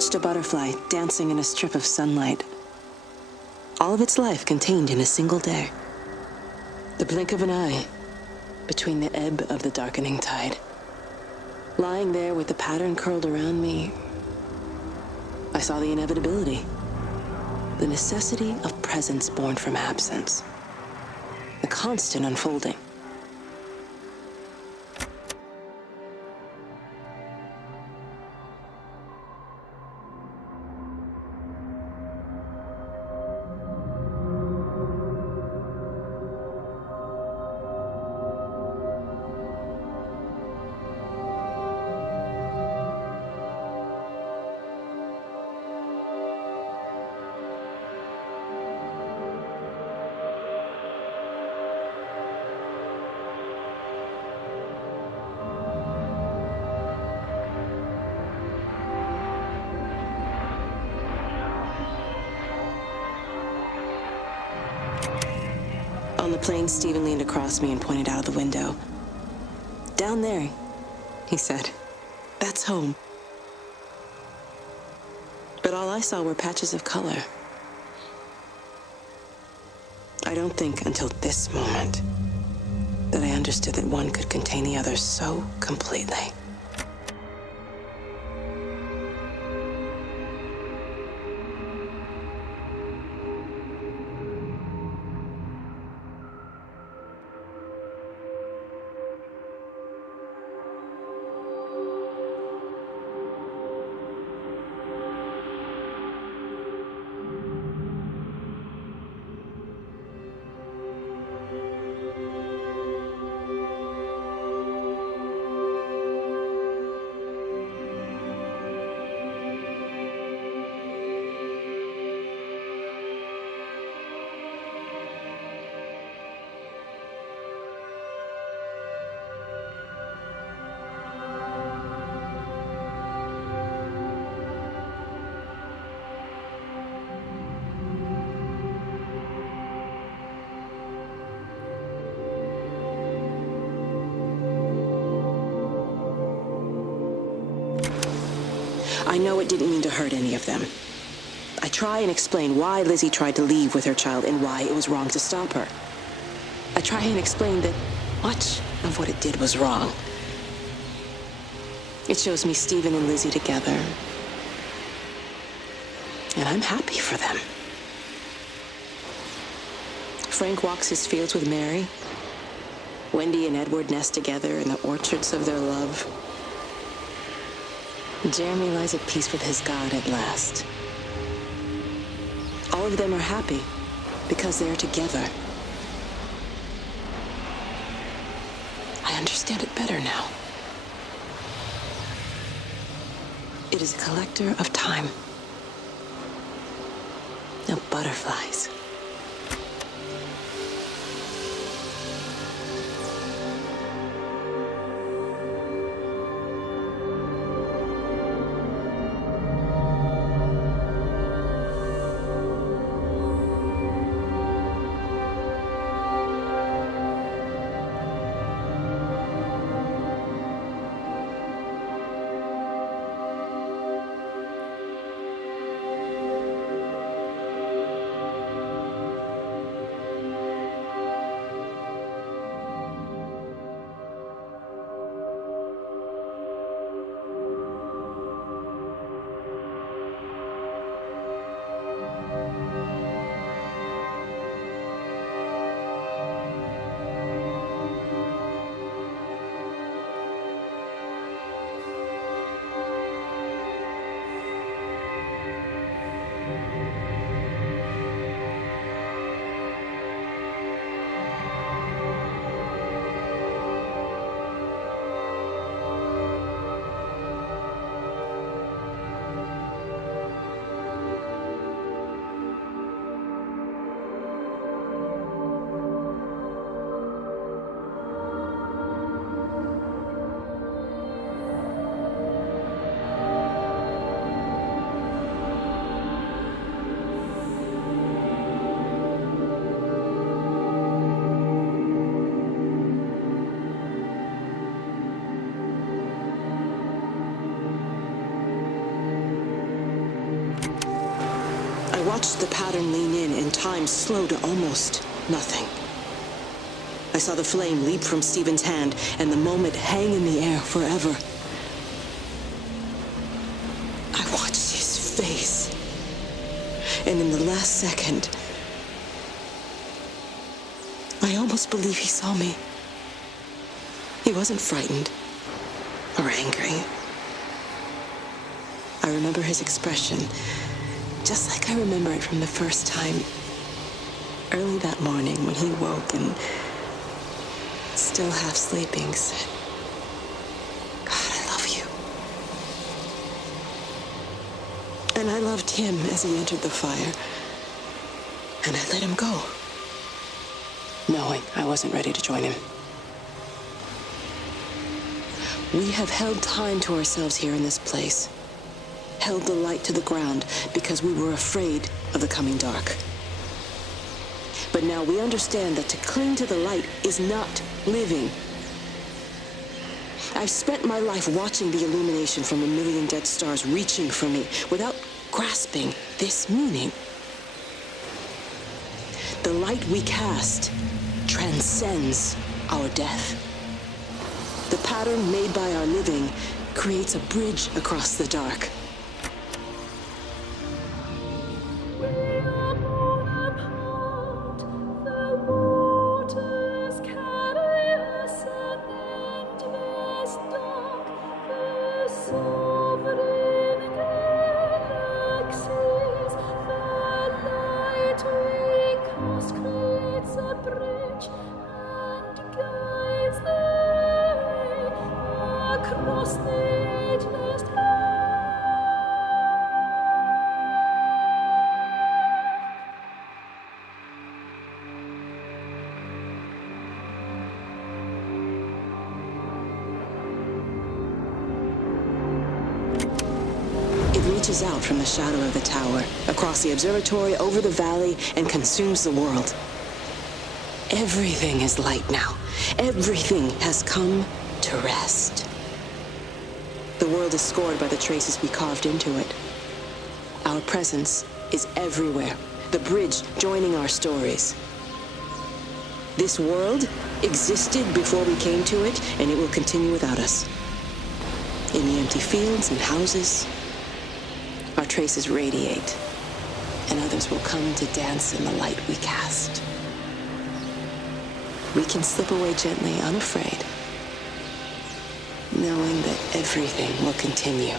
watched a butterfly dancing in a strip of sunlight. All of its life contained in a single day. The blink of an eye between the ebb of the darkening tide. Lying there with the pattern curled around me, I saw the inevitability, the necessity of presence born from absence, the constant unfolding. On the plane, Stephen leaned across me and pointed out of the window. "Down there," he said. "That's home." But all I saw were patches of color. I don't think until this moment that I understood that one could contain the other so completely. I know it didn't mean to hurt any of them. I try and explain why Lizzie tried to leave with her child and why it was wrong to stop her. I try and explain that much of what it did was wrong. It shows me Stephen and Lizzie together, and I'm happy for them. Frank walks his fields with Mary. Wendy and Edward nest together in the orchards of their love. Jeremy lies at peace with his God at last. All of them are happy because they are together. I understand it better now. It is a collector of time. No butterflies. I watched the pattern lean in and time slow to almost nothing. I saw the flame leap from Stephen's hand and the moment hang in the air forever. I watched his face, and in the last second, I almost believe he saw me. He wasn't frightened or angry. I remember his expression, just like I remember it from the first time, early that morning when he woke and, still half sleeping, said, "God, I love you." And I loved him as he entered the fire, and I let him go, knowing I wasn't ready to join him. We have held time to ourselves here in this place, held the light to the ground because we were afraid of the coming dark. But now we understand that to cling to the light is not living. I've spent my life watching the illumination from a million dead stars reaching for me without grasping this meaning. The light we cast transcends our death. The pattern made by our living creates a bridge across the dark. Reaches out from the shadow of the tower, across the observatory, over the valley, and consumes the world. Everything is light now. Everything has come to rest. The world is scored by the traces we carved into it. Our presence is everywhere, the bridge joining our stories. This world existed before we came to it, and it will continue without us. In the empty fields and houses, our traces radiate, and others will come to dance in the light we cast. We can slip away gently, unafraid, knowing that everything will continue.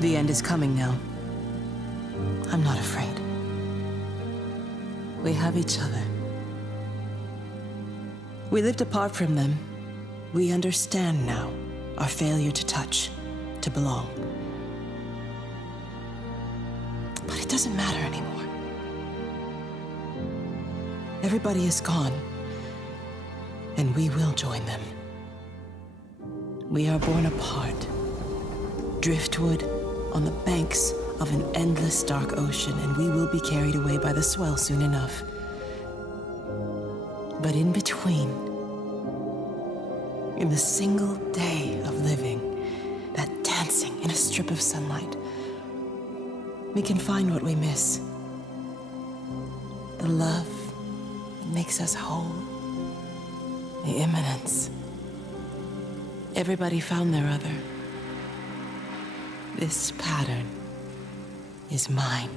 The end is coming now. I'm not afraid. We have each other. We lived apart from them. We understand now our failure to touch, to belong. But it doesn't matter anymore. Everybody is gone, and we will join them. We are born apart, driftwood on the banks of an endless dark ocean, and we will be carried away by the swell soon enough. But in between, in the single day of living, that dancing in a strip of sunlight, we can find what we miss. The love that makes us whole. The imminence. Everybody found their other. This pattern is mine.